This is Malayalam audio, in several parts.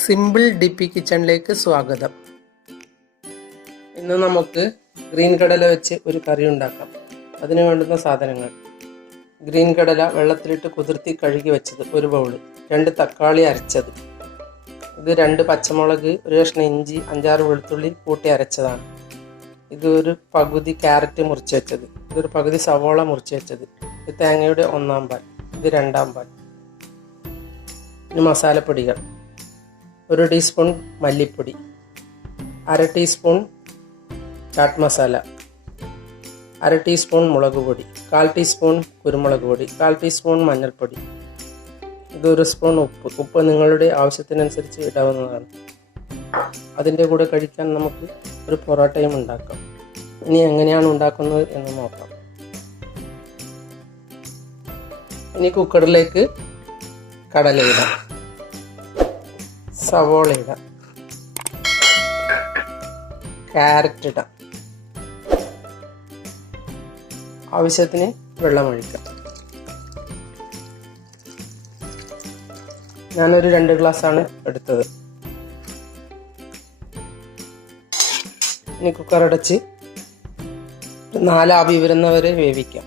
സിമ്പിൾ ഡിപ്പി കിച്ചണിലേക്ക് സ്വാഗതം. ഇന്ന് നമുക്ക് ഗ്രീൻ കടല വെച്ച് ഒരു കറി ഉണ്ടാക്കാം. അതിന് വേണ്ടുന്ന സാധനങ്ങൾ: ഗ്രീൻ കടല വെള്ളത്തിലിട്ട് കുതിർത്തി കഴുകി വെച്ചത് 1 ബൗള്, 2 തക്കാളി അരച്ചത്, ഇത് 2 പച്ചമുളക്, 1 കഷ്ണം ഇഞ്ചി, 5-6 വെളുത്തുള്ളി കൂട്ടി അരച്ചതാണ്. ഇത് ഒരു പകുതി ക്യാരറ്റ് മുറിച്ച് വെച്ചത്, ഇതൊരു പകുതി സവോള മുറിച്ച് വെച്ചത്, ഇത് തേങ്ങയുടെ 1/4 പാൽ, ഇത് 2/2 പാൽ. ഇനി മസാലപ്പൊടികൾ: 1 ടീസ്പൂൺ മല്ലിപ്പൊടി, 1/2 ടീസ്പൂൺ ചാട്ട് മസാല, 1/2 ടീസ്പൂൺ മുളക് പൊടി, 1/4 ടീസ്പൂൺ കുരുമുളക് പൊടി, 1/4 ടീസ്പൂൺ മഞ്ഞൾപ്പൊടി, ഇത് 1 സ്പൂൺ ഉപ്പ് നിങ്ങളുടെ ആവശ്യത്തിനനുസരിച്ച് ഇടാവുന്നതാണ്. അതിൻ്റെ കൂടെ കഴിക്കാൻ നമുക്ക് ഒരു പൊറോട്ടയും ഉണ്ടാക്കാം. ഇനി എങ്ങനെയാണ് ഉണ്ടാക്കുന്നത് എന്ന് നോക്കാം. ഇനി കുക്കറിലേക്ക് കടല ഇടാം, സവോള ഇടാം, ക്യാരറ്റ് ഇടാം, ആവശ്യത്തിന് വെള്ളം ഒഴിക്കാം. ഞാനൊരു 2 ഗ്ലാസ്സാണ് എടുത്തത്. ഇനി കുക്കർ അടച്ച് 4 ആവി വരുന്നവരെ വേവിക്കാം.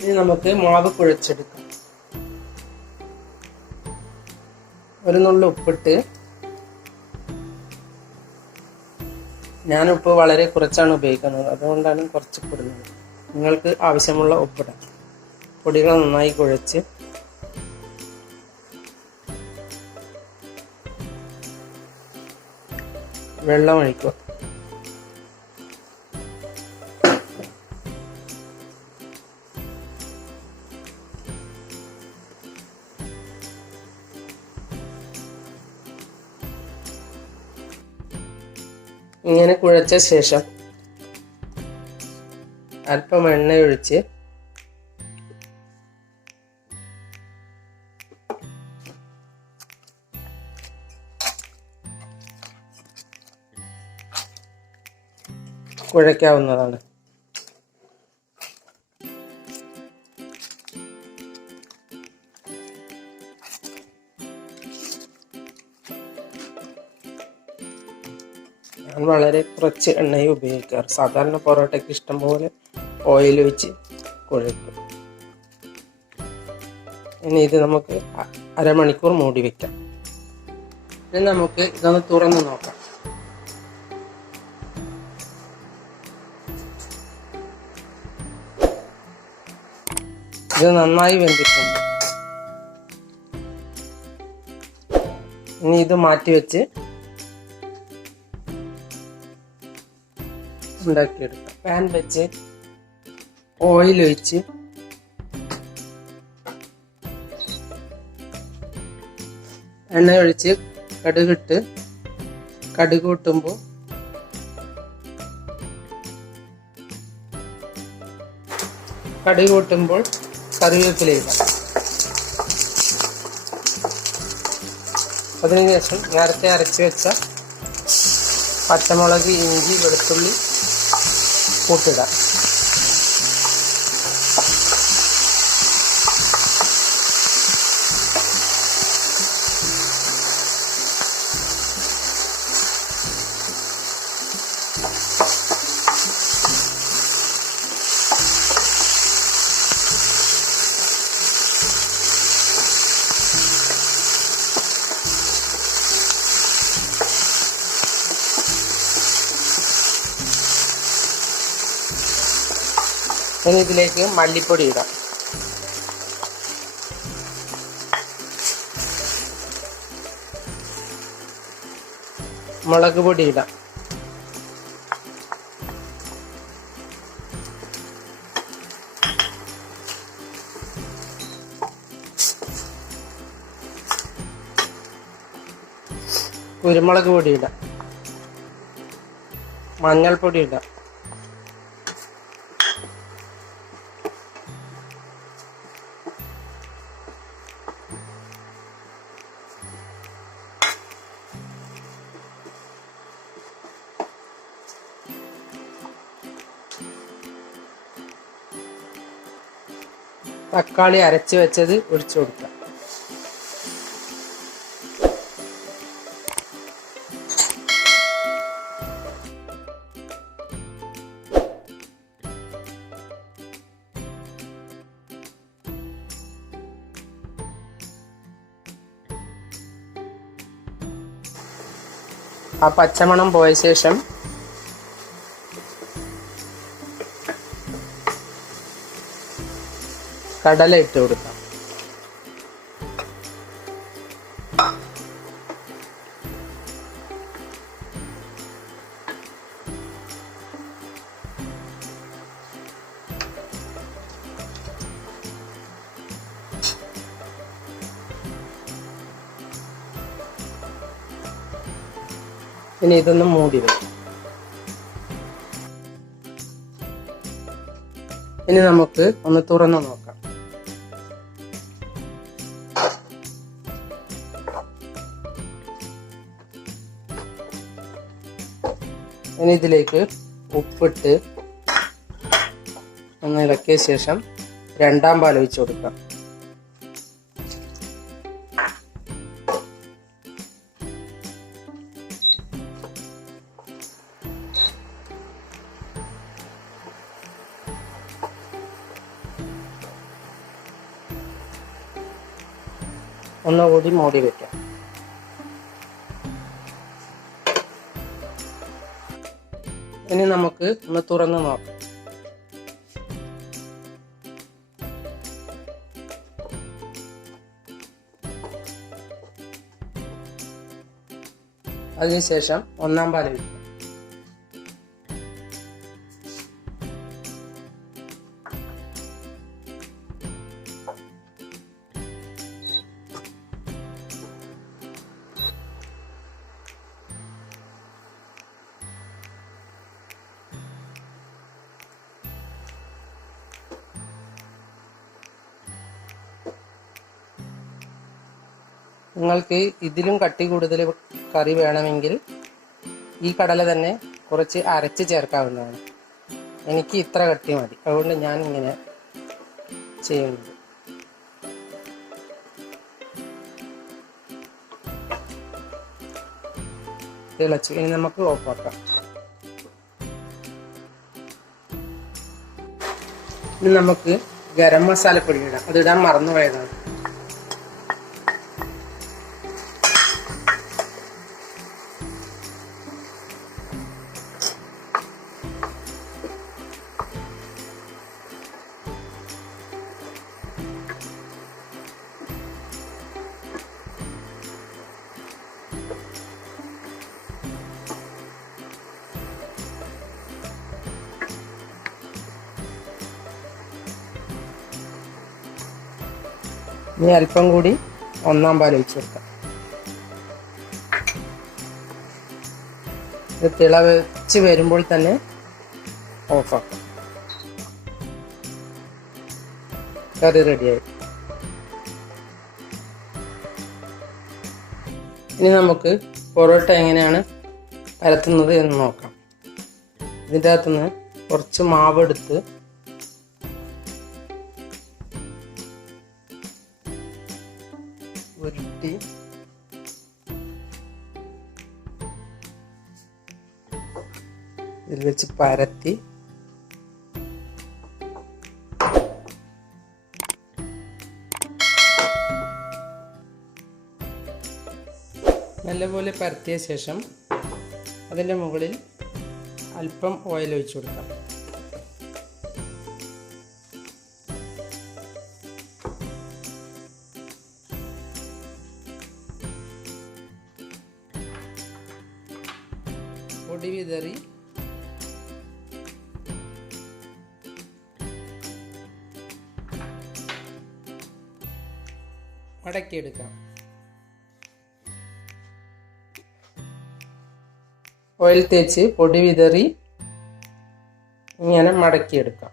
ഇനി നമുക്ക് മാവ് കുഴച്ചെടുക്കാം. 1 നുള്ളു ഉപ്പിട്ട്, ഞാൻ ഉപ്പ് വളരെ കുറച്ചാണ് ഉപയോഗിക്കുന്നത്, അതുകൊണ്ടാണ് കുറച്ച് ഇടുന്നത്. നിങ്ങൾക്ക് ആവശ്യമുള്ള ഉപ്പിടാം. പൊടികൾ നന്നായി കുഴച്ച് വെള്ളം ഒഴിക്കുക. ഇങ്ങനെ കുഴച്ച ശേഷം അല്പം എണ്ണ ഒഴിച്ച് കുഴയ്ക്കാവുന്നതാണ്. ഞാൻ വളരെ കുറച്ച് എണ്ണയും ഉപയോഗിക്കാറ്. സാധാരണ പൊറോട്ടയ്ക്ക് ഇഷ്ടംപോലെ ഓയിൽ ഒഴിച്ച് കുഴയ്ക്കും. ഇനി ഇത് നമുക്ക് അരമണിക്കൂർ മൂടി വയ്ക്കാം. ഇനി നമുക്ക് ഇതൊന്ന് തുറന്ന് നോക്കാം. ഇത് നന്നായി വെന്തിട്ടുണ്ട്. ഇനി ഇത് മാറ്റി വെച്ച് ഉണ്ടാക്കിയെടുക്കാം. പാൻ വെച്ച് ഓയിൽ ഒഴിച്ച് എണ്ണ ഒഴിച്ച് കടുകിട്ട്, കടുക് പൊട്ടുമ്പോൾ കറിവേപ്പില ഇടാം. അതിനുശേഷം നേരത്തെ അരച്ച് വെച്ച പച്ചമുളക്, ഇഞ്ചി, വെളുത്തുള്ളി കൂട്ടിടാം. ഇനി ഇതിലേക്ക് മല്ലിപ്പൊടി ഇടാം. മുളക് പൊടി ഇടാം. കുരുമുളക് പൊടി ഇടാം. മഞ്ഞൾപ്പൊടി ഇടാം. തക്കാളി അരച്ച് വെച്ചത് ഒഴിച്ചു കൊടുക്കാം. ആ പച്ചമണം പോയ ശേഷം കടല ഇട്ട് കൊടുക്കാം. ഇനി ഇതൊന്ന് മൂടി വെക്കും. ഇനി നമുക്ക് ഒന്ന് തുറന്നു നോക്കാം. ഇനി ഇതിലേക്ക് ഉപ്പിട്ട് ഒന്ന് ഇളക്കിയ ശേഷം രണ്ടാം പാൽ ഒഴിച്ചു കൊടുക്കാം. ഒന്നുകൂടി മൂടി വെക്കാം. ഇനി നമുക്ക് ഒന്ന് തുറന്ന് നോക്കാം. അതിനുശേഷം ഒന്നാം പാൽ ഒഴിക്കാം. നിങ്ങൾക്ക് ഇതിലും കട്ടി കൂടുതൽ കറി വേണമെങ്കിൽ ഈ കടല തന്നെ കുറച്ച് അരച്ച് ചേർക്കാവുന്നതാണ്. എനിക്ക് ഇത്ര കട്ടി മതി, അതുകൊണ്ട് ഞാൻ ഇങ്ങനെ ചെയ്യുന്നത്. തിളച്ചു. ഇനി നമുക്ക് ഓഫാക്കാം. ഇനി നമുക്ക് ഗരം മസാലപ്പൊടി ഇടാം. അതിടാൻ മറന്നുപോയതാണ്. ഇനി അല്പം കൂടി ഒന്നാം പാൽ ഒഴിച്ചു കൊടുക്കാം. ഇത് തിളച്ച് വരുമ്പോൾ തന്നെ ഓഫാക്കാം. കറി റെഡിയായി. ഇനി നമുക്ക് പൊറോട്ട എങ്ങനെയാണ് പരത്തുന്നത് എന്ന് നോക്കാം. ഇതിൻ്റെ അകത്തുനിന്ന് കുറച്ച് മാവ് എടുത്ത് ഉരുട്ടി ഇതിൽ വെച്ച് പരത്തി നല്ലപോലെ പരത്തിയ ശേഷം അതിൻ്റെ മുകളിൽ അല്പം ഓയിൽ ഒഴിച്ചു കൊടുക്കാം. പൊടി വിതറി മടക്കിയെടുക്കാം. ഓയിൽ തേച്ച് പൊടി വിതറി ഇങ്ങനെ മടക്കിയെടുക്കാം.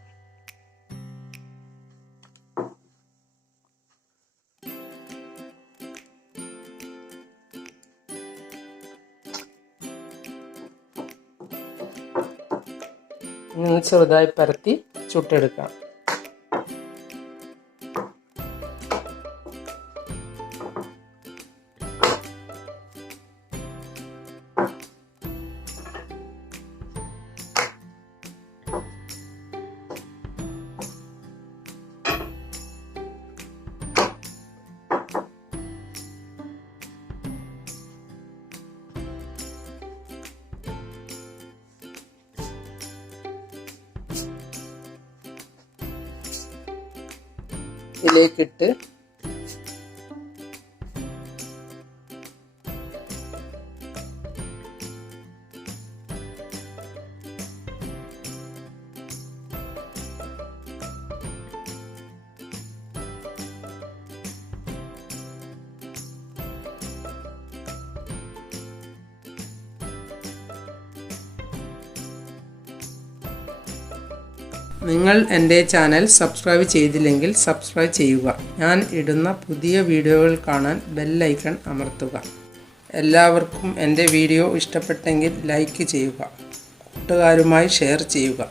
ഇങ്ങനെ ചെറുതായി പരത്തി ചുട്ടെടുക്കാം. ഇതിലേക്കിട്ട് നിങ്ങൾ എൻ്റെ ചാനൽ സബ്സ്ക്രൈബ് ചെയ്തില്ലെങ്കിൽ സബ്സ്ക്രൈബ് ചെയ്യുക. ഞാൻ ഇടുന്ന പുതിയ വീഡിയോകൾ കാണാൻ ബെൽ ഐക്കൺ അമർത്തുക. എല്ലാവർക്കും എൻ്റെ വീഡിയോ ഇഷ്ടപ്പെട്ടെങ്കിൽ ലൈക്ക് ചെയ്യുക. കൂട്ടുകാരുമായി ഷെയർ ചെയ്യുക.